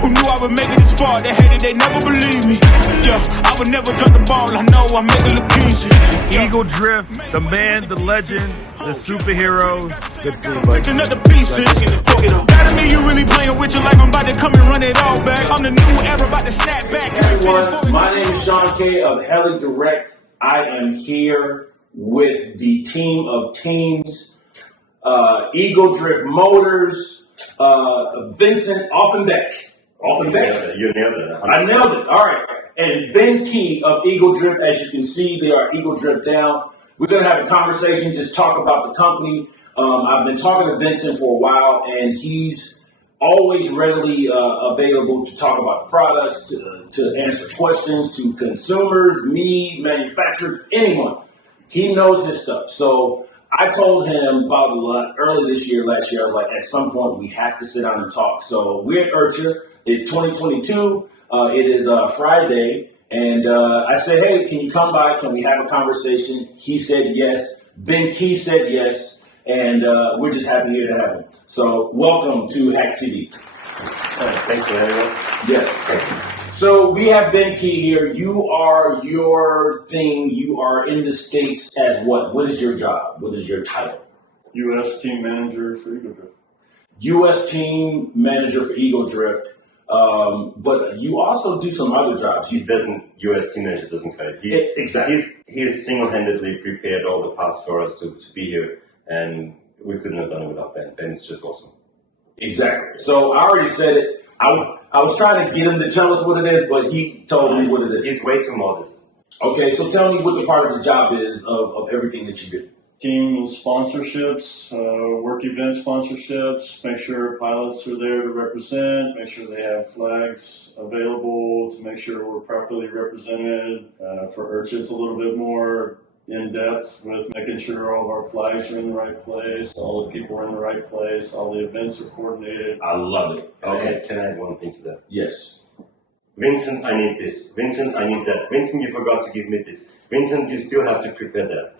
Who knew I would make it this far? They hated, they never believed me. Yeah, I would never drop the ball. I know I make it look easy. Egodrift, the man, the legend, the superheroes. Good to see you, buddy. Picking up the pieces. That mean you really playing with your life. I'm about to come and run it all back. I'm the new era, about to snap back. Everyone, my name is Sean K of Egodrift. I am here with the team of teams, Egodrift Motors, Vincent Offenbeck. Offenbeck? You nailed it. I nailed it. All right. And Ben Key of Egodrift. As you can see, they are Egodrift down. We're going to have a conversation, just talk about the company. I've been talking to Vincent for a while, and he's always readily available to talk about the products, to answer questions to consumers, me, manufacturers, anyone. He knows his stuff. So I told him about early last year, I was like, at some point we have to sit down and talk. So we're at IRCHA. It's 2022. It is Friday. And I said, hey, can you come by? Can we have a conversation? He said yes. Ben Key said yes. And we're just happy here to have him. So welcome to Hack TV. Thanks for having us. Yes. Thank you. So we have Ben Key here. You are your thing. You are in the States as what? What is your job? What is your title? U.S. team manager for Egodrift. U.S. team manager for Egodrift. But you also do some other jobs. He doesn't. U.S. team manager doesn't cut it. Exactly. He's single-handedly prepared all the paths for us to be here, and we couldn't have done it without Ben. Ben is just awesome. Exactly. So I already said it. I was trying to get him to tell us what it is, but he told me what it is. He's way too modest. Okay, so tell me what the part of the job is of everything that you do. Team sponsorships, work event sponsorships, make sure pilots are there to represent, make sure they have flags available to make sure we're properly represented. For IRCHA, it's a little bit more in-depth with making sure all of our flags are in the right place, all the people are in the right place, all the events are coordinated. I love it. Okay. Can I add one thing to that? Yes. Vincent, I need this. Vincent, I need that. Vincent, you forgot to give me this. Vincent, you still have to prepare that.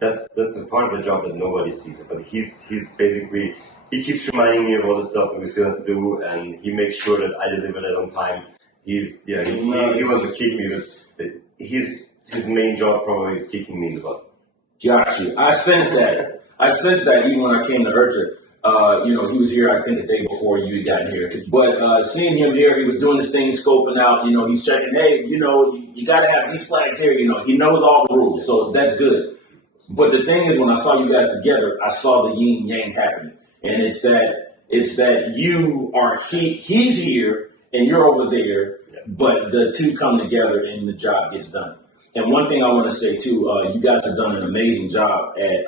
That's a part of the job that nobody sees. But he's basically, he keeps reminding me of all the stuff that we still have to do, and he makes sure that I deliver that on time. He wants to keep me, but his main job probably is kicking me in the butt. Got you. I sensed that. Even when I came to IRCHA. He was here, I think, the day before you got here. But seeing him here, he was doing his thing, scoping out. He's checking, hey, you got to have these flags here. He knows all the rules, so that's good. But the thing is, when I saw you guys together, I saw the yin yang happening, and it's that you are he's here and you're over there, but the two come together and the job gets done. And one thing I want to say too, you guys have done an amazing job at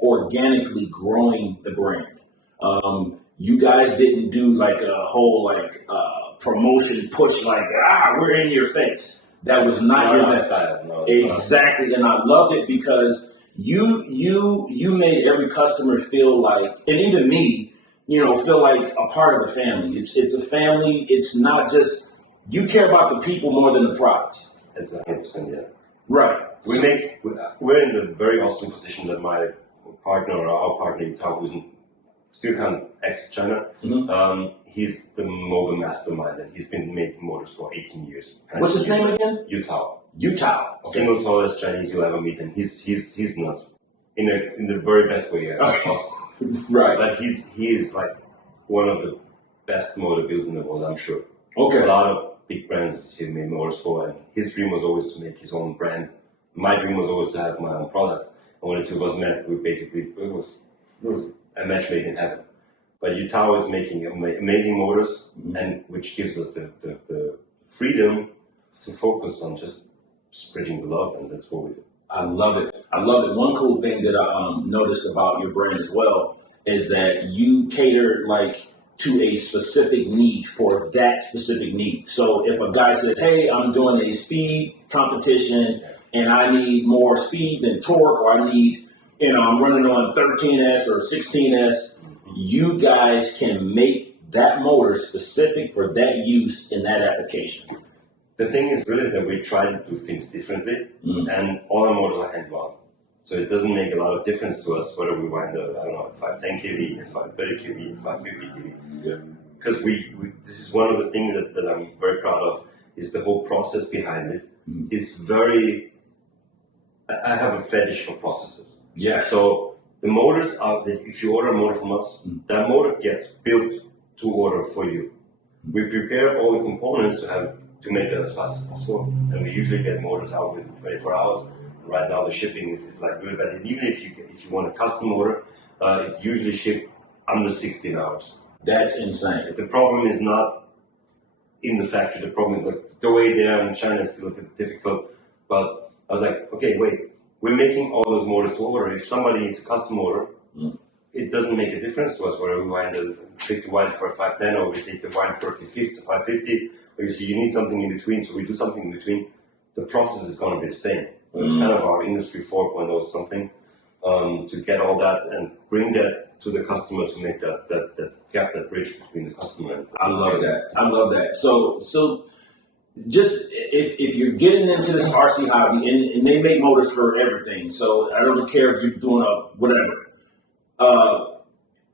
organically growing the brand. You guys didn't do like a whole promotion push we're in your face. That was not your style. No, exactly, and I loved it because you made every customer feel like, and even me, feel like a part of the family. It's a family. It's not just, you care about the people more than the products. It's 100%, yeah. Right. We're in the very awesome position that my partner or our partner, Utah, who's still kind of ex-China, he's the motor mastermind, and he's been making motors for 18 years. What's his name again? Utah. Okay. Single tallest Chinese you'll ever meet, and he's nuts in the very best way possible. Right. But he is like one of the best motor builds in the world, I'm sure. Okay. A lot of big brands he made motors for, and his dream was always to make his own brand. My dream was always to have my own products. And when the two of us met, it was a match made in heaven. But Utah is making amazing motors, and which gives us the freedom to focus on just spreading the love, and that's what we do. I love it. One cool thing that I noticed about your brand as well is that you cater to a specific need for that specific need. So if a guy says, hey, I'm doing a speed competition and I need more speed than torque, or I need, I'm running on 13S or 16S, you guys can make that motor specific for that use in that application. The thing is really that we try to do things differently, and all our motors are hand-wound. So it doesn't make a lot of difference to us whether we wind up, 510 kV, 530 kV, 550 kV. Yeah. because this is one of the things that I'm very proud of, is the whole process behind it. It's very, I have a fetish for processes. Yes. So the motors are, if you order a motor from us, that motor gets built to order for you. We prepare all the components to make it as fast as possible, and we usually get motors out within 24 hours. Right now the shipping is like good, but even if you want a custom motor, it's usually shipped under 16 hours. That's insane. The problem is not in the factory. The problem is like the way they are in China is still a bit difficult. But I was like, okay, wait, we're making all those motors to order. If somebody needs a custom motor, it doesn't make a difference to us whether we take the wine for a 510 or we take the wine for a 550, or you see you need something in between, so we do something in between. The process is going to be the same. It's kind of our industry 4.0 or something, to get all that and bring that to the customer to make that gap, that bridge between the customer and I love that. I love that. So just if you're getting into this RC hobby, and they make motors for everything, so I don't care if you're doing a whatever.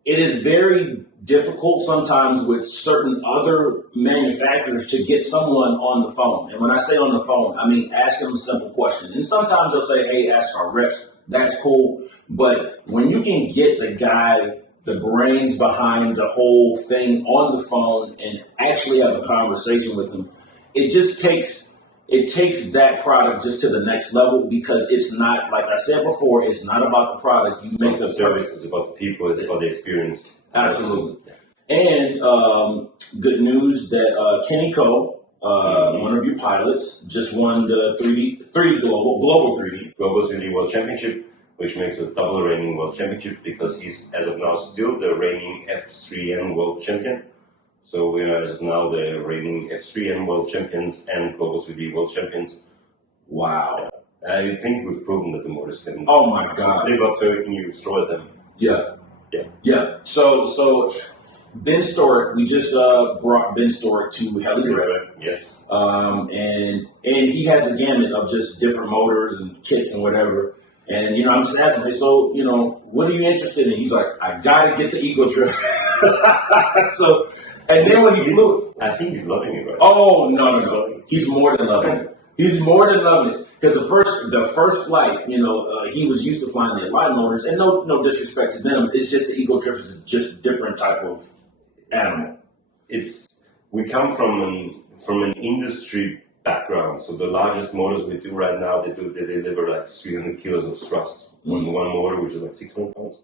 It is very difficult sometimes with certain other manufacturers to get someone on the phone. And when I say on the phone, I mean ask them a simple question. And sometimes they'll say, hey, ask our reps. That's cool. But when you can get the guy, the brains behind the whole thing on the phone and actually have a conversation with them, it takes that product just to the next level, because it's not, like I said before, it's not about the product. You make the service, it's about the people, it's about the experience. Absolutely. And good news that Kenny Ko, one of your pilots, just won the 3D Global 3D. Global 3D World Championship, which makes us double reigning World Championship, because he's, as of now, still the reigning F3N World Champion. So we are, as of now, the reigning F3N World Champions and Global 3D World Champions. Wow. I think we've proven that the motors can oh my God. live up to everything you throw at them. Yeah. So Ben Storick, we just brought Ben Storick to Egodrift. Yes. And he has a gamut of just different motors and kits and whatever. And, I'm just asking him, so, what are you interested in? He's like, I got to get the Egodrift. So, and then when he flew. I think he's loving it, right? Oh, no. He's more than loving it. He's more than loving it. Because the first flight, he was used to flying the Align motors, and no disrespect to them, it's just the Egodrift is just different type of animal. We come from an industry background, so the largest motors we do right now, they deliver like 300 kilos of thrust on one motor, which is like 600 pounds.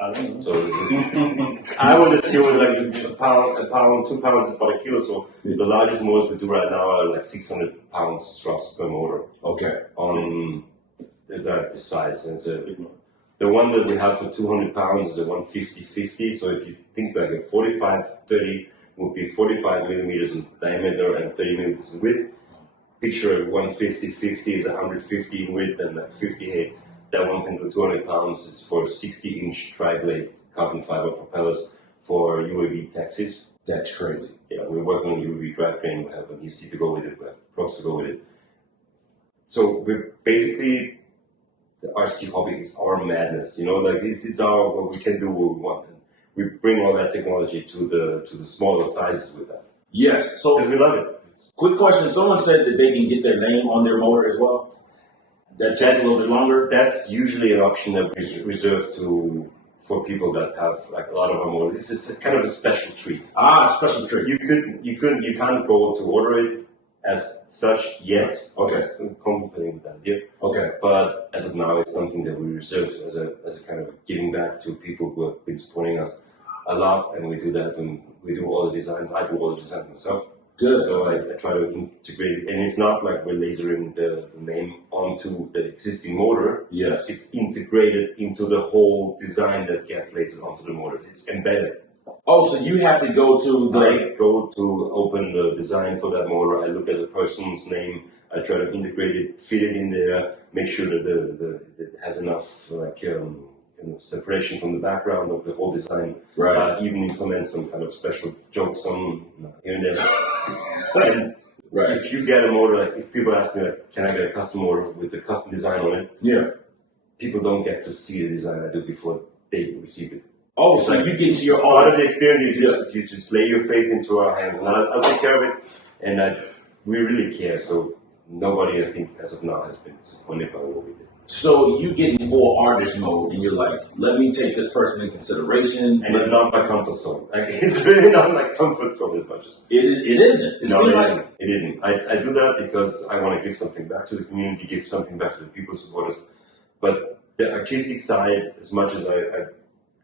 I don't know. So I would assume like a pound, 2 pounds is about a kilo. So the largest motors we do right now are like 600 pounds thrust per motor. Okay. On the size, and so the one that we have for 200 pounds is a 150/50. So if you think like a 45/30 would be 45 millimeters in diameter and 30 millimeters in width. Picture a 150/50 is 150 in width and like 58. That one can do 200 pounds. It's for 60-inch tri-blade carbon fiber propellers for UAV taxis. That's crazy. Yeah, we're working on UAV drivetrain. We have a new seat to go with it. We have props to go with it. So we're basically, the RC hobby is our madness. Like it's our, what we can do, what we want. And we bring all that technology to the smaller sizes with that. Yes. So because we love it. Quick question. Someone said that they can get their name on their motor as well. That takes a little bit longer. That's usually an option that we reserve for people that have like a lot of our motors. It's kind of a special treat. Special treat. You can't go to order it as such yet. Okay. I'm contemplating with that idea. Okay. But as of now, it's something that we reserve as a kind of giving back to people who have been supporting us a lot, and we do that when we do all the designs. I do all the designs myself. Good. So I try to integrate it, and it's not like we're lasering the name onto the existing motor. Yes. It's integrated into the whole design that gets lasered onto the motor. It's embedded. Oh, so you have to go to I go to open the design for that motor. I look at the person's name. I try to integrate it, fit it in there, make sure that it has enough separation from the background of the whole design. Right. Even implement some kind of special jokes on here and there. And right. if you get a motor, like if people ask me, like, can I get a custom motor with the custom design on it? Yeah. People don't get to see the design I do before they receive it. Oh, so you get into your part own. of the experience. You just lay your faith into our hands, and I'll take care of it. And we really care. So nobody, I think, as of now, has been disappointed by what we did. So you get in full artist mode, and you're like, let me take this person in consideration. And it's not my comfort zone. Like, it's really not my comfort zone as much as It isn't. It isn't. I do that because I want to give something back to the community, give something back to the people who support us. But the artistic side, as much as I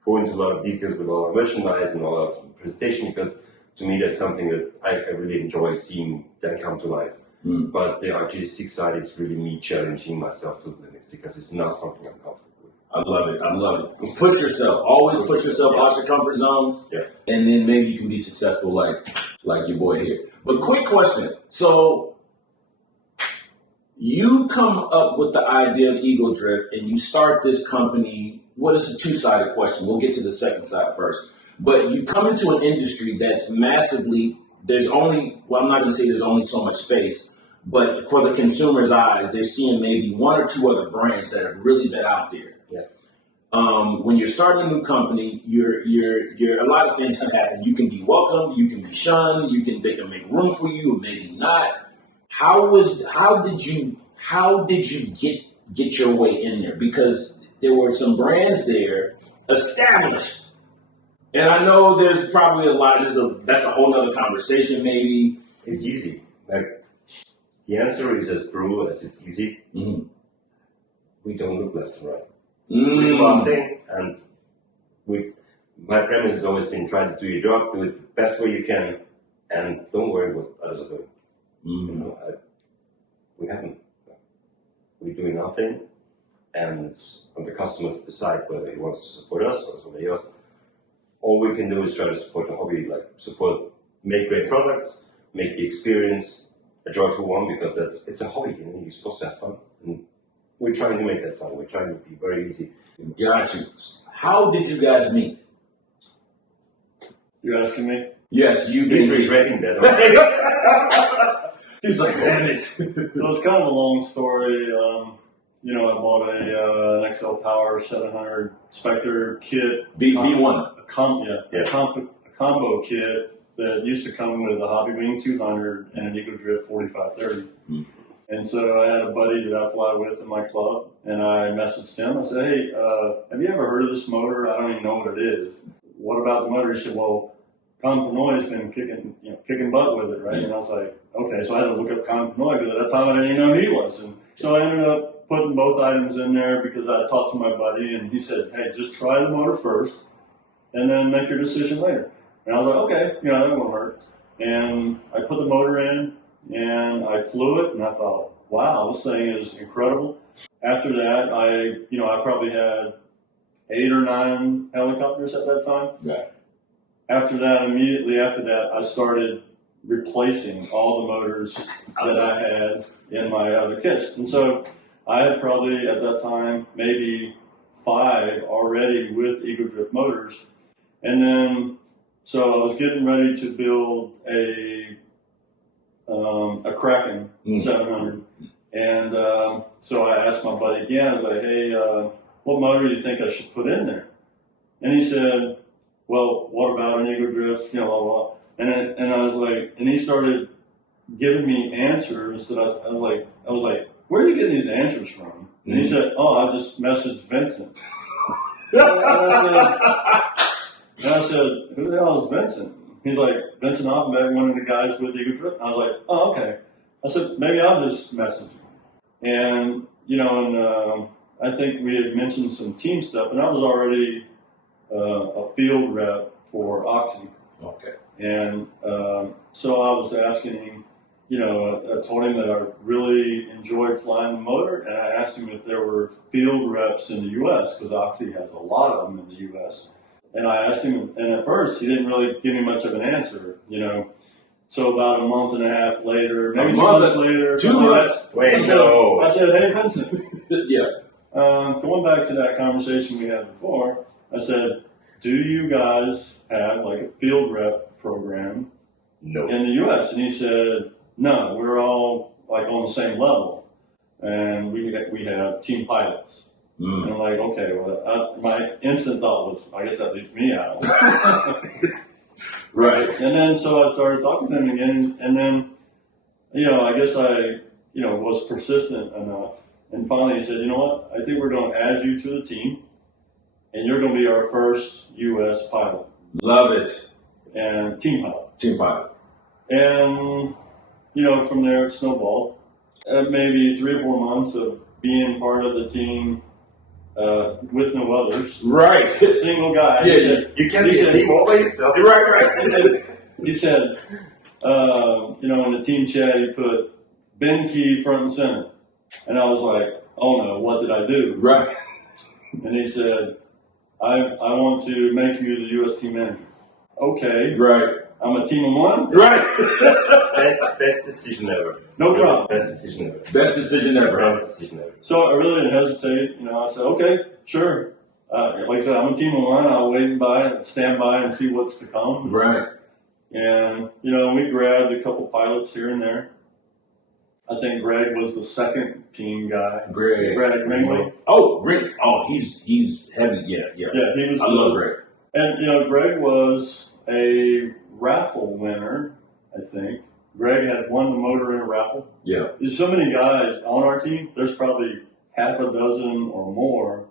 go into a lot of details with all our merchandise and all our presentation, because to me that's something that I really enjoy seeing that come to life. But the artistic side is really me challenging myself to the limits because it's not something I'm comfortable with. I love it. Push yourself. Always push yourself out your comfort zones. Yeah. And then maybe you can be successful like your boy here. But quick question. So you come up with the idea of Egodrift and you start this company. What is a two-sided question? We'll get to the second side first. But you come into an industry that's massively, I'm not going to say there's only so much space, but for the consumer's eyes, they're seeing maybe one or two other brands that have really been out there. Yeah. When you're starting a new company, you're a lot of things can happen. You can be welcomed, you can be shunned, they can make room for you, or maybe not. How did you get your way in there? Because there were some brands there established. And I know there's probably a lot, that's a whole nother conversation maybe. It's easy. Like, the answer is as brutal as it's easy. Mm-hmm. We don't look left and right. We do our thing, and my premise has always been try to do your job, do it the best way you can, and don't worry what others are doing. Mm-hmm. We haven't. We're doing our thing, and it's on the customer to decide whether he wants to support us or somebody else. All we can do is try to support the hobby, make great products, make the experience a joyful one, because it's a hobby, you're supposed to have fun. And we're trying to make that fun. We're trying to be very easy. Got you. How did you guys meet? You're asking me? Yes, you He's did. regretting that. He's like, damn it. So it's kind of a long story. I bought an XL Power 700 Spectre kit. B1. A combo kit that used to come with a Hobby Wing 200 and an Egodrift 4530. And so I had a buddy that I fly with in my club, and I messaged him. I said, hey, have you ever heard of this motor? I don't even know what it is. What about the motor? He said, well, Companoy's been kicking butt with it, right? And I was like, okay. So I had to look up Companoy, because at that time I didn't even know who he was. And so I ended up putting both items in there because I talked to my buddy, and he said, hey, just try the motor first and then make your decision later. And I was like, okay, that won't hurt. And I put the motor in and I flew it, and I thought, wow, this thing is incredible. After that, I probably had 8 or 9 helicopters at that time. Yeah. Immediately after that, I started replacing all the motors that I had in my other kits. And so I had probably at that time maybe 5 already with Egodrift motors. And then, so I was getting ready to build a Kraken 700. And so I asked my buddy again, I was like, hey, what motor do you think I should put in there? And he said, well, what about an Egodrift, blah, blah. And I was like, and he started giving me answers that I was like, where are you getting these answers from? And he said, oh, I just messaged Vincent. and I said, who the hell is Vincent? He's like, Vincent Offenbeck, one of the guys with Egodrift. I was like, oh, okay. I said, maybe I'll just message him. And, I think we had mentioned some team stuff, and I was already a field rep for IRCHA. Okay. And so I was asking him, I told him that I really enjoyed flying the motor, and I asked him if there were field reps in the U.S., because IRCHA has a lot of them in the U.S. And I asked him, and at first he didn't really give me much of an answer, So about a month and a half later, maybe 2 months later. 2 months? Wait, no. I said, hey, Vincent. Yeah. Going back to that conversation we had before, I said, do you guys have like a field rep program No. in the U.S.? And he said, no, we're all like on the same level. And we have team pilots. And I'm like, okay, well, my instant thought was, I guess that leaves me out. Right. And then so I started talking to him again, and then, I guess I, was persistent enough. And finally he said, you know what, I think we're going to add you to the team, and you're going to be our first U.S. pilot. Love it. And team pilot. Team pilot. And, from there it snowballed. Maybe 3 or 4 months of being part of the team with no others. Right. Single guy. Yeah, said, You can't be a team all by yourself. Right. He said, in the team chat, he put Ben Key front and center. And I was like, oh no, what did I do? Right. And he said, I want to make you the U.S. team manager. Okay. Right. I'm a team of one? Right. Best decision ever. No problem. Best decision ever. Best decision ever. Best decision ever. So I really didn't hesitate. I said, okay, sure. Like I said, I'm a team of one. I'll stand by and see what's to come. Right. And, we grabbed a couple pilots here and there. I think Greg was the second team guy. Greg Ringley. Oh, Greg. Oh, he's heavy. Yeah. Yeah, he was. I love Greg. And, Greg was a raffle winner, I think. Greg had won the motor in a raffle. Yeah. There's so many guys on our team. There's probably half a dozen or more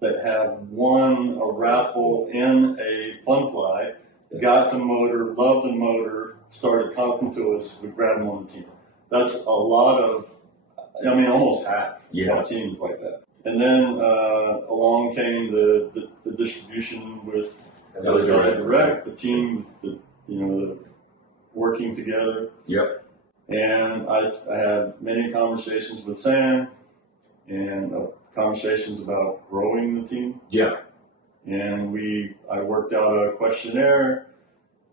that have won a raffle in a fun fly, got the motor, loved the motor, started talking to us. We grabbed them on the team. That's a lot of, almost half of our team is like that. And then along came the distribution with Direct, the team, the working together. Yep. And I had many conversations with Sam and conversations about growing the team. Yeah. And I worked out a questionnaire.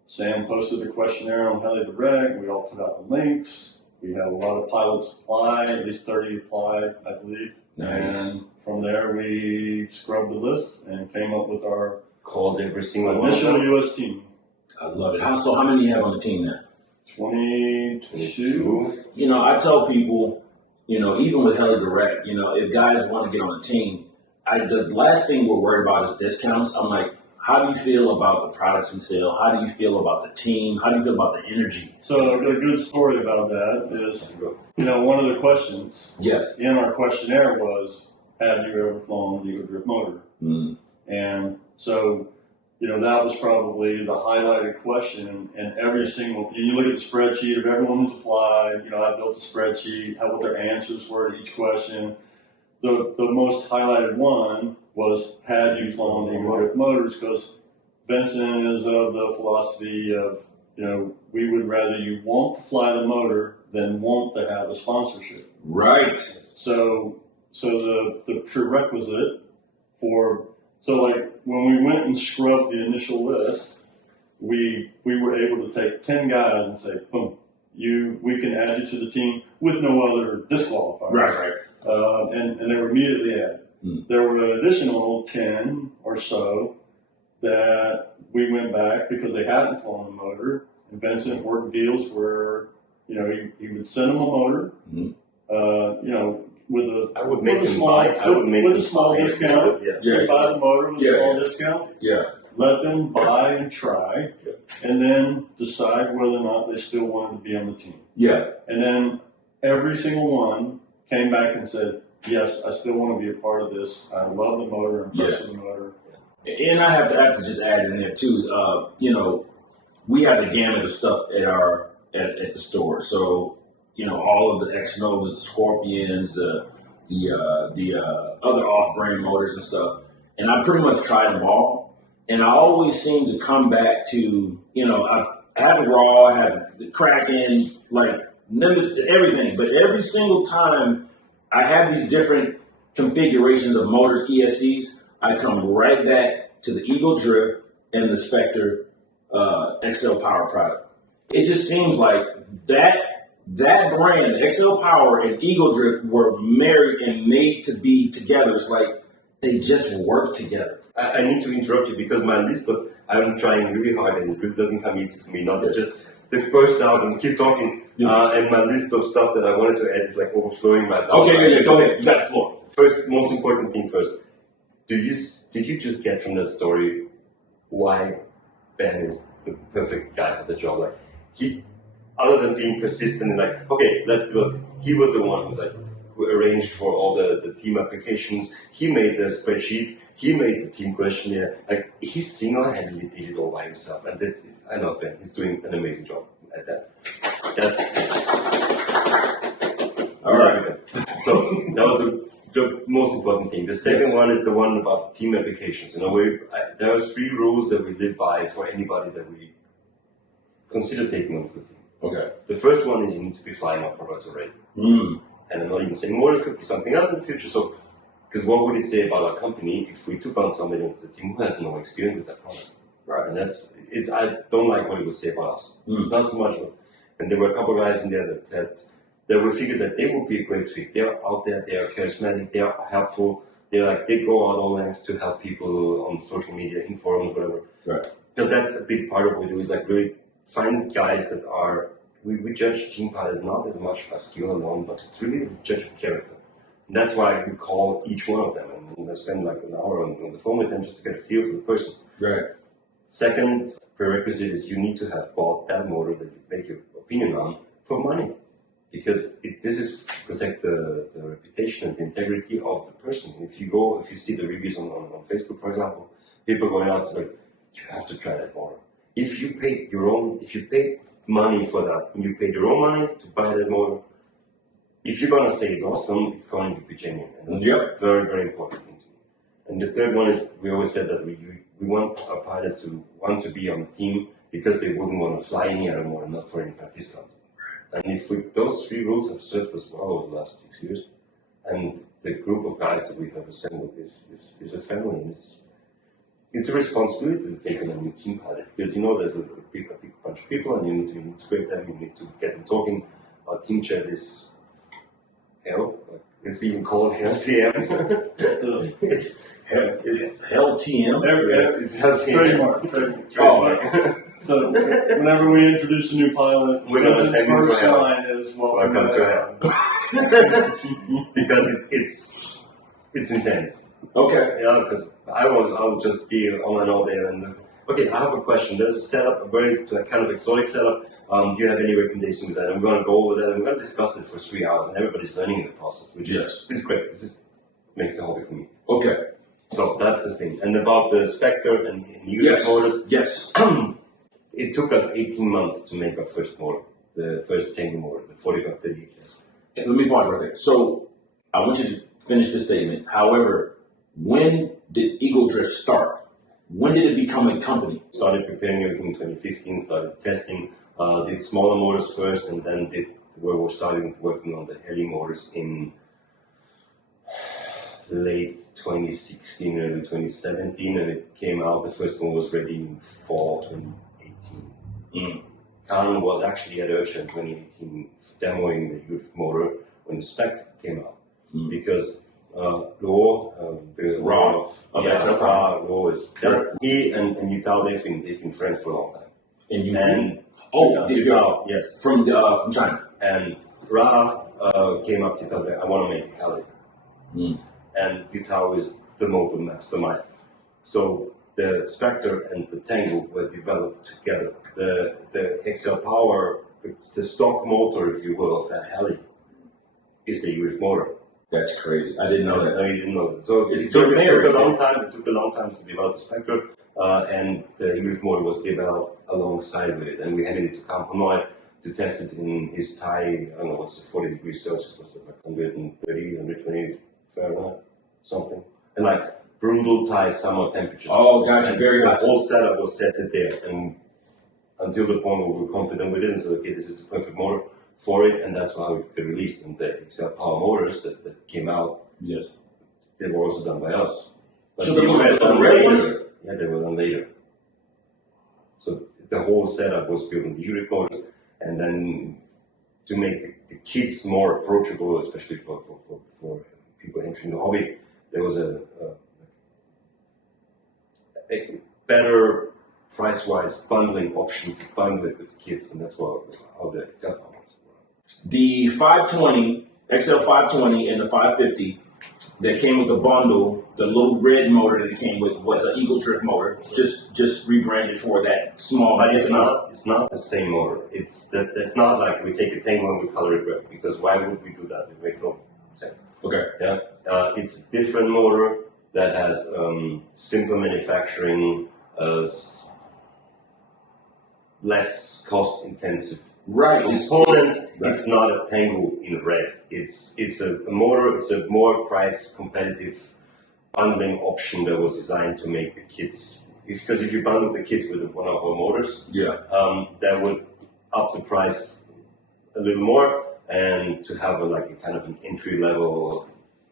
Sam posted the questionnaire on Heli Direct. We all put out the links. We had a lot of pilots apply, at least 30 applied, I believe. Nice. And from there, we scrubbed the list and came up with our Called every single one. initial U.S. team. I love it. So how many do you have on the team now? 22. I tell people, even with Heli Direct, if guys want to get on the team, the last thing we're worried about is discounts. I'm like, how do you feel about the products we sell? How do you feel about the team? How do you feel about the energy? So a good story about that is, one of the questions Yes. in our questionnaire was, have you ever flown the Egodrift motor? Mm. And so, that was probably the highlighted question. And every single, you look at the spreadsheet of everyone who's applied, I built a spreadsheet, what their answers were to each question. The most highlighted one was, had you flown the Egodrift motors? Because Vincent is of the philosophy of, we would rather you want to fly the motor than want to have a sponsorship. Right. So the prerequisite when we went and scrubbed the initial list, we were able to take 10 guys and say, boom, we can add you to the team with no other disqualifiers. Right. And they were immediately added. Mm. There were an additional 10 or so that we went back because they hadn't flown the motor. And Vincent worked deals where, he would send them a motor, Mm. with a, I would with make a them small, buy. I would make with a them small buy. discount. Yeah. Yeah. They buy the motor with a small discount. Yeah. Let them buy and try, and then decide whether or not they still wanted to be on the team. Yeah. And then every single one came back and said, yes, I still want to be a part of this. I love the motor. I'm impressed with the motor. And I have to just add in there too. We have the gamut of stuff at the store. So all of the X Novas, the Scorpions, the other off-brand motors and stuff. And I pretty much tried them all. And I always seem to come back to I have the Raw, I have the Kraken, like Nimbus, everything. But every single time I have these different configurations of motors, ESCs, I come right back to the Egodrift and the Spectre XL Power product. It just seems like that brand, XL Power and Egodrift, were married and made to be together. It's like they just work together. I need to interrupt you because my list of, I'm trying really hard and it really doesn't come easy for me, not just they burst out and keep talking. And my list of stuff that I wanted to add is like overflowing right now. Okay, yeah, go ahead. You got the floor. First, most important thing first. Did you just get from that story why Ben is the perfect guy for the job? Like he, other than being persistent and like, okay, let's build. He was the one who arranged for all the team applications. He made the spreadsheets. He made the team questionnaire. Like he single-handedly did it all by himself. And this, I love Ben. He's doing an amazing job at that. That's all right. So that was the most important thing. The second one is the one about team applications. You know, there are 3 rules that we live by for anybody that we consider taking onto the team. Okay. The first one is you need to be flying our products already. And I'm not even saying more, it could be something else in the future. So, because what would it say about our company if we took on somebody onto the team who has no experience with that product? Right. And I don't like what it would say about us. It's not so much. And there were a couple of guys in there that we figured that they would be a great fit. They're out there, they are charismatic, they are helpful, they go out all lengths to help people on social media, in forums, whatever. Right. Because that's a big part of what we do is like really find guys that are, we judge team pilots not as much by skill alone, but it's really a judge of character. And that's why we call each one of them and I spend like an hour on the phone with them just to get a feel for the person. Right. Second prerequisite is you need to have bought that motor that you make your opinion on for money. Because this is to protect the reputation and the integrity of the person. If you see the reviews on Facebook, for example, people going out and like, you have to try that motor. If you pay money for that, and you paid your own money to buy that motor, if you're gonna say it's awesome, it's going to be genuine. And that's a very, very important thing to me. And the third one is we always said that we want our pilots to want to be on the team because they wouldn't want to fly any other motor, not for any kind of discount. And if those 3 rules have served us well over the last 6 years, and the group of guys that we have assembled is a family, and it's a responsibility to take on a new team pilot because you know there's a big bunch of people and you need to integrate them, you need to get them talking. Our team chat is hell. It's even called Hell TM. it's Hell TM. It's Hell TM. Trademark. So whenever we introduce a new pilot, we're gonna send him to hell. Line is welcome to hell. Because it's intense. Okay. Yeah, because I'll just be on and all there. And okay, I have a question. There's a setup, a very kind of exotic setup. Do you have any recommendations with that? I'm going to go over that. And we're going to discuss it for 3 hours, and everybody's learning in the process, which is great. This makes the hobby for me. Okay. So that's the thing. And about the Spectre and unit motors. Yes. It took us 18 months to make our first motor, the first tank motor, the 4538. Let me pause right there. So I want you to finish the statement. However, when did Egodrift start? When did it become a company? Started preparing everything in 2015, started testing, did smaller motors first, and then we're starting working on the heli motors in late 2016, early 2017, and it came out, the first one was ready in fall 2018. Khan was actually at IRCHA in 2018 demoing the Egodrift motor when the spec came out. Because Lo, the Ra is he and Yutal, they've been friends for a long time. And Yutal, yes, from China. And Ra came up to Yutal, I want to make a heli. And Yutal is the motor mastermind. So the Spectre and the Tango were developed together. The XL Power, it's the stock motor, if you will, of that heli, is the Egodrift motor. That's crazy. I didn't know that. No, you didn't know that. So it took a long time. It took a long time to develop the Spectre, and the Egodrift motor was developed alongside with it. And we handed it to Camponoy to test it in his Thai. I don't know what's the 40 degrees Celsius, was like 130, 120 Fahrenheit, something, and like brutal Thai summer temperatures. Oh, gotcha. Very hot. The whole setup was tested there, and until the point where we were confident with it, and said, okay, this is the perfect motor for it, and that's why we could release them. The XL Power motors that came out, yes, they were also done by us. But so they were done later? Yeah, they were done later. So the whole setup was built on the Egodrift motor, and then to make the kits more approachable, especially for people entering the hobby, there was a better price-wise bundling option to bundle it with kids, and that's how the XL Power works. The 520, XL 520 and the 550 that came with the bundle, the little red motor that it came with was an Egodrift motor, just rebranded for that small. But it's not the same motor. That's not like we take a tank and we color it red, because why would we do that? It makes no sense. Okay. Yeah, it's a different motor that has simple manufacturing, less cost intensive. Right. Components. Right. It's not a Tango in red. It's a motor. It's a more price competitive bundling option that was designed to make the kids. Because if you bundle the kids with one of our motors, that would up the price a little more, and to have a kind of an entry level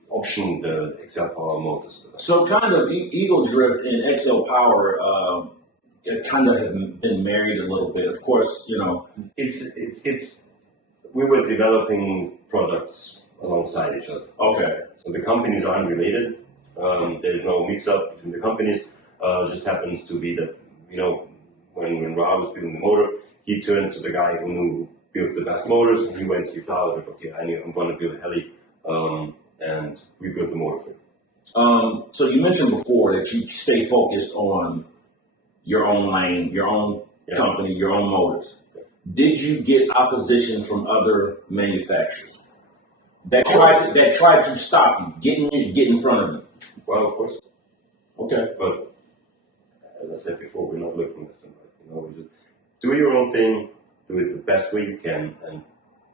option, the XL Power motors. So kind of Egodrift and XL Power. It kind of have been married a little bit. Of course, it's we were developing products alongside each other. Okay. So the companies aren't related. There's no mix-up between the companies. It just happens to be that, when Ra was building the motor, he turned to the guy who built the best motors, and he went to Utah, like, okay, I'm going to build a heli, and we built the motor for him. So you mentioned before that you stay focused on your own lane, your own company, your own motors. Did you get opposition from other manufacturers that tried to stop you, get in front of them? Well, of course. Okay. But as I said before, we're not looking at them. Just do your own thing, do it the best way you can, and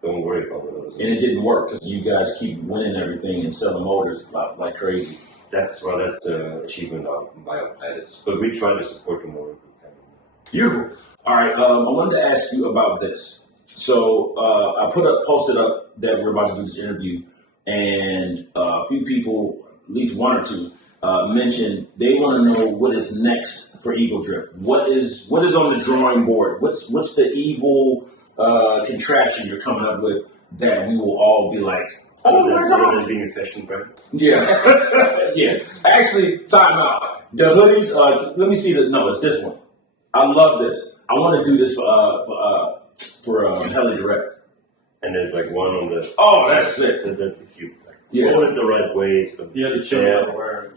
don't worry about what others. And it didn't work because you guys keep winning everything and selling motors like crazy. That's the achievement by our pilots. But we try to support them more if we can. Beautiful. All right. I wanted to ask you about this. So I posted up that we're about to do this interview, and a few people, at least one or two, mentioned they want to know what is next for Egodrift. What is on the drawing board? What's the evil contraption you're coming up with that we will all be like, oh my God. Other than being a fashion brand? Yeah. Yeah. Actually, time out. The hoodies, let me see it's this one. I love this. I want to do this for Heli Direct. And there's one on the... Oh, that's it. If you hold it the right way, it's the chair where...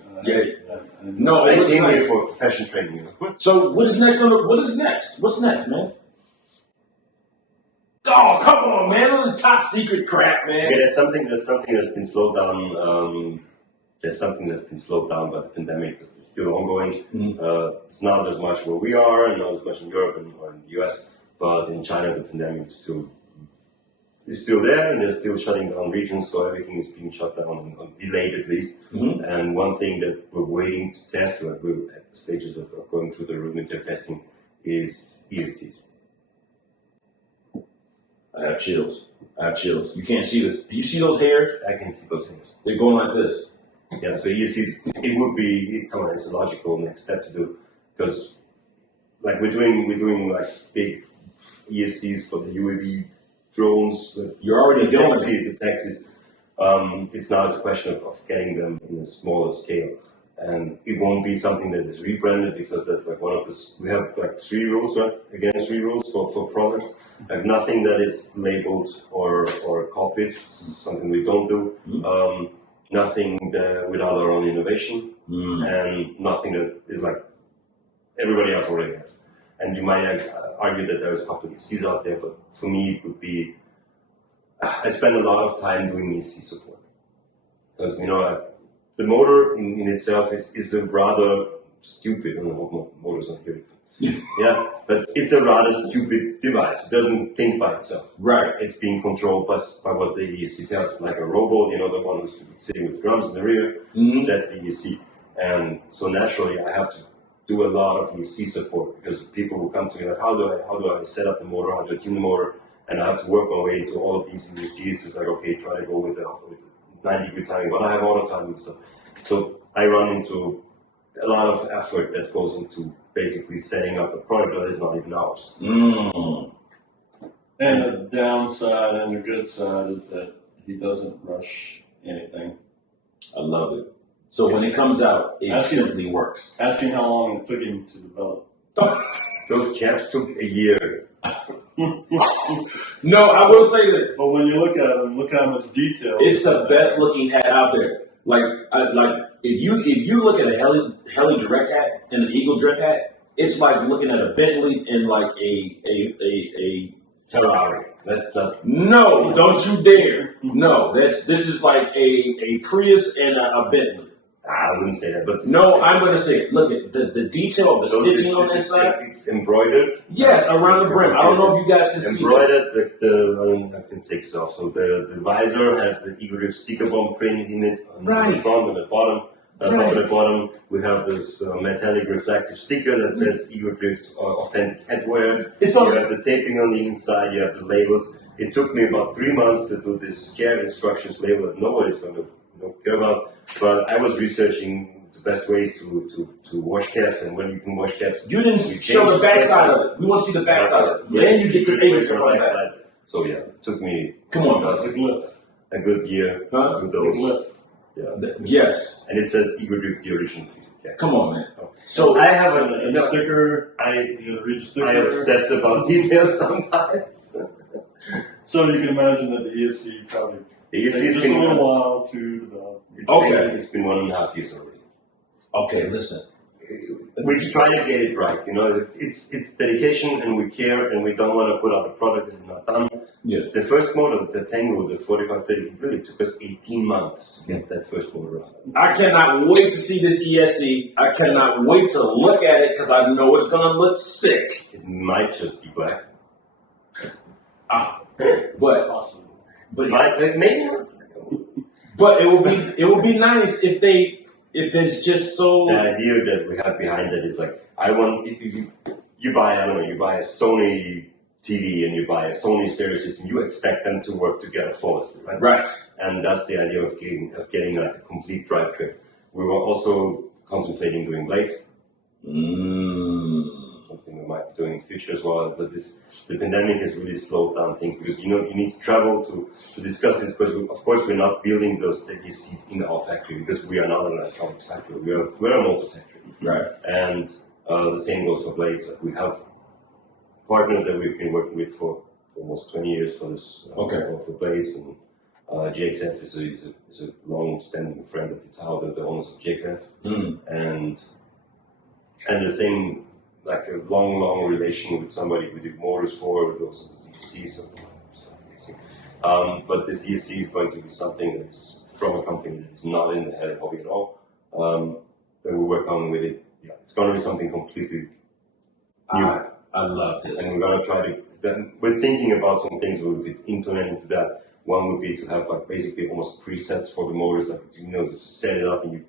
No, I it came looks here for fashion training. So what is next? What is next? What's next, man? Oh, come on, man! That was top secret crap, man. Okay, there's something that's been slowed down. There's something that's been slowed down by the pandemic because it's still ongoing. Mm-hmm. It's not as much where we are, and not as much in Europe or in the US. But in China, the pandemic is still there, and they're still shutting down regions, so everything is being shut down, delayed at least. Mm-hmm. And one thing that we're waiting to test, we're at the stages of going through the rudimentary testing, is ESCs. I have chills. You can't see this. Do you see those hairs? I can see those hairs. They're going like this. Yeah, so ESCs, it would be it's a logical next step to do, because we're doing big ESCs for the UAV drones. You're already doing the taxis. It's now a question of getting them in a smaller scale, and it won't be something that is rebranded, because that's one of the we have 3 rules, right? Again, 3 rules for products. Nothing that is labeled or copied, something we don't do. Mm-hmm. Nothing without our own innovation, and nothing that is everybody else already has. And you might argue that there's a couple of ECs out there, but for me it would be, I spend a lot of time doing EC support. Because, the motor in itself is a rather stupid, I don't know what motors are here. Yeah, but it's a rather stupid device. It doesn't think by itself. Right. It's being controlled by what the ESC tells, like a robot, the one who's sitting with the drums in the rear. Mm-hmm. That's the ESC. And so naturally, I have to do a lot of ESC support, because people will come to me like, how do I set up the motor, how do I tune the motor, and I have to work my way into all of these ESCs. It's okay, try to go with the 90-degree timing, but I have auto timing and stuff. So I run into a lot of effort that goes into basically setting up a product that is not even ours. Mm. And the downside and the good side is that he doesn't rush anything. I love it. So when it comes out, it simply works. Ask him how long it took him to develop Those caps took a year. No, I will say this. But when you look at them, look how much detail. It's the best looking hat out there. Like if you look at a heli direct hat and an Egodrift hat, it's like looking at a Bentley and like a Ferrari. That's not. No, don't you dare. No, this is like a Prius and a Bentley. I wouldn't say that, but no, I'm going to say it. Look at the detail of the stitching on that side. It's embroidered. Yes, around the brim. I don't know if you guys can see embroidered. I can take this off. So the visor has the Egodrift sticker bomb printed in it on the front and the bottom. Top and the bottom, we have this metallic reflective sticker that says Egodrift authentic headwear. You have the taping on the inside. You have the labels. It took me about 3 months to do this care instructions label that nobody's going to care about. But I was researching the best ways to wash caps and when you can wash caps. You didn't show the backside of it. We want to see the backside of it. Then you get the Egodrift on the backside. So yeah, it took me a good year to do those. Yeah. Yes. And it says Egodrift the original. Yeah. Come on, man. So I have a sticker. I obsess about details sometimes. So you can imagine that the ESC probably takes just a little while to develop. It's been 1.5 years already. Okay, listen. We try to get it right. You know, it's dedication and we care and we don't want to put out a product that is not done. Yes. The first model, the Tango, the 4530, it really took us 18 months to get that first model out. I cannot wait to see this ESC. I cannot wait to look at it because I know it's going to look sick. It might just be black. But maybe not. But it will be nice if it's just so. The idea that we have behind that is like you buy a Sony TV and you buy a Sony stereo system, you expect them to work together flawlessly, right? Right. And that's the idea of getting like a complete drivetrain. We were also contemplating doing blades. Something we might be doing in the future as well. But the pandemic has really slowed down things because you need to travel to discuss this. Because of course we're not building those ACs in our factory because we are not an electronics factory. We're a motor factory. Right. And the same goes for blades. Like we have partners that we've been working with for almost 20 years for this for blades, and GXF is a long-standing friend of Vital, the owners of GXF, and the same, like a long relation with somebody we did motors for, with those ZECs. But the ZEC is going to be something that is from a company that is not in the heli hobby at all. That we work on with it. Yeah, it's going to be something completely new. I love this. And we're going to try to, we're thinking about some things we could implement into that. One would be to have like basically almost presets for the motors, like, just set it up and you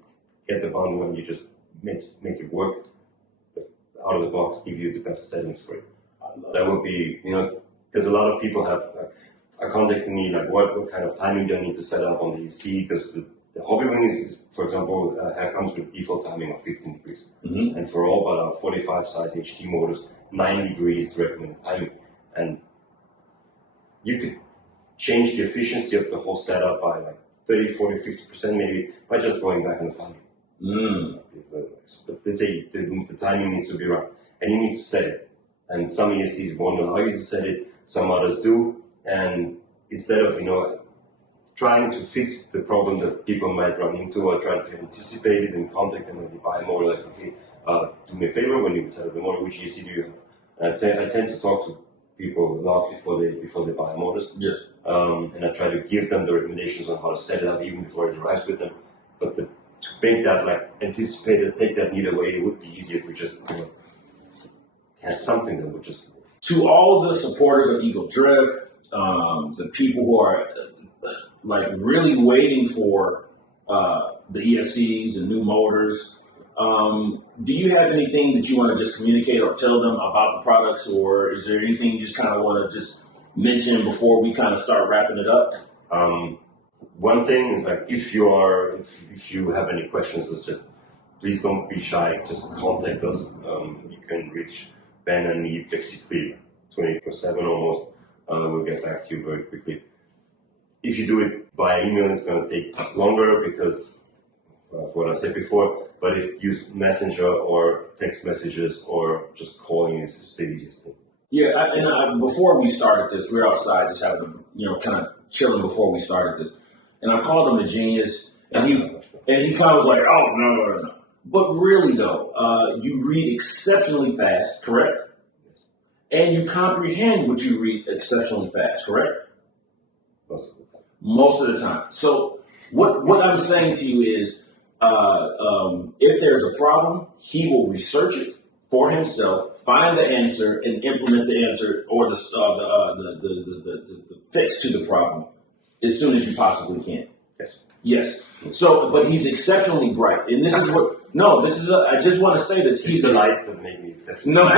get the bundle and you just make it work out of the box, give you the best settings for it. That would be, because a lot of people are contacting me like what kind of timing do I need to set up on the EC, because the hobby wing is, for example, comes with default timing of 15 degrees. And for all but our 45 size HT motors, 9 degrees to recommended timing. And you could change the efficiency of the whole setup by like 30, 40, 50% maybe by just going back on the timing. But let's say the timing needs to be right. And you need to set it. And some ESCs won't allow you to set it, some others do. And instead of, trying to fix the problem that people might run into or trying to anticipate it and contact them when you buy more, like, okay, do me a favor when you set up the motor, which ESC do you have? And I tend to talk to people a lot before they buy motors. Yes. And I try to give them the recommendations on how to set it up even before it arrives with them. But to make that, like, anticipate it, take that need away, it would be easier if we just had something that would just work. To all the supporters of Egodrift, the people who are like really waiting for the ESCs and new motors, do you have anything that you want to just communicate or tell them about the products, or is there anything you just kind of want to just mention before we kind of start wrapping it up? One thing is, like, if you have any questions, just please don't be shy. Just contact us. You can reach Ben and me basically 24/7 almost. We'll get back to you very quickly. If you do it by email, it's going to take longer because for what I said before. But if you use Messenger or text messages or just calling is the easiest thing. Yeah, before we started this, we were outside just having, kind of chilling before we started this. And I called him a genius, and he kind of was like, oh, no. But really, though, you read exceptionally fast, correct? Yes. And you comprehend what you read exceptionally fast, correct? Most of the time. Most of the time. So what I'm saying to you is, if there's a problem, he will research it for himself, find the answer, and implement the answer or the fix to the problem as soon as you possibly can. Yes. Yes. So, but he's exceptionally bright, and this is what. No, this is. I just want to say this. It's the lights that make me exceptional. No,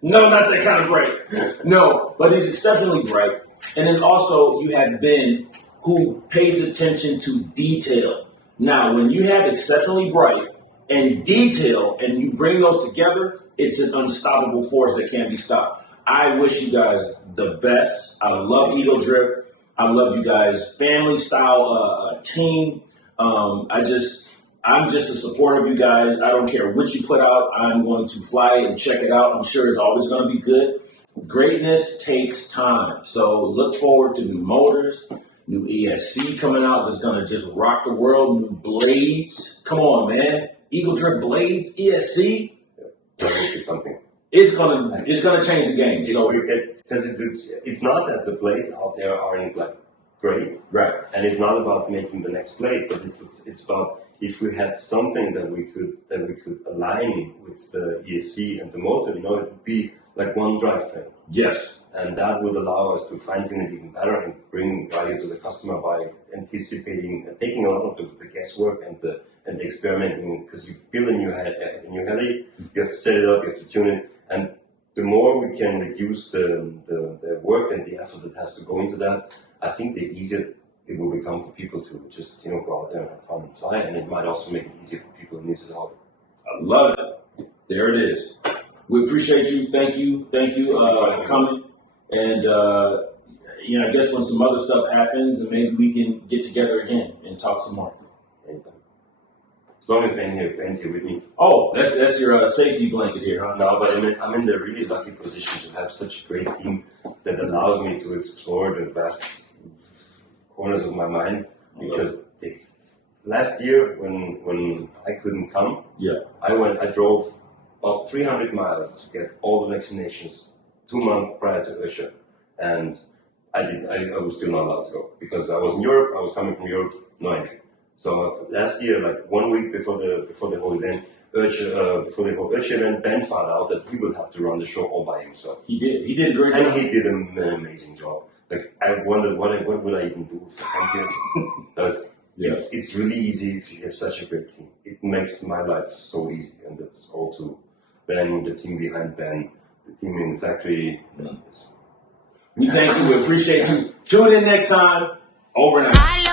no, not that kind of bright. No, but he's exceptionally bright, and then also you have Ben, who pays attention to detail. Now, when you have exceptionally bright and detail, and you bring those together, it's an unstoppable force that can't be stopped. I wish you guys the best. I love Egodrift. I love you guys, family style team. I'm just a supporter of you guys. I don't care what you put out. I'm going to fly it and check it out. I'm sure it's always going to be good. Greatness takes time. So look forward to new motors, new ESC coming out that's going to just rock the world, new blades. Come on, man. Egodrift blades, ESC. Something. It's gonna change the game. So because it's not that the blades out there aren't like great, right, and it's not about making the next blade, but it's about if we had something that we could align with the ESC and the motor, it would be like one drivetrain. Yes, and that would allow us to fine tune it even better and bring value to the customer by anticipating and taking a lot of the guesswork and the experimenting, because you build a new heli, you have to set it up, you have to tune it, and the more we can reduce the work and the effort that has to go into that, I think the easier it will become for people to just go out there and have fun and fly, and it might also make it easier for people who need to help. I love it. There it is. We appreciate you. Thank you for coming. And I guess when some other stuff happens, and maybe we can get together again and talk some more. Anytime. As long as Ben's here with me. Oh, that's your safety blanket here, huh? No, but I'm in the really lucky position to have such a great team that allows me to explore the vast corners of my mind. Because last year, when I couldn't come, I drove about 300 miles to get all the vaccinations 2 months prior to IRCHA, and I was still not allowed to go because I was in Europe. I was coming from Europe, no entry. So last year, like 1 week before the whole event, before the whole IRCHA event, Ben found out that he would have to run the show all by himself. He did. He did a great job. And he did an amazing job. Like I wondered what would I even do if I come here. But it's really easy if you have such a great team. It makes my life so easy, and that's all to Ben, the team behind Ben, the team in the factory. We thank you. We appreciate you. Tune in next time. Over and out.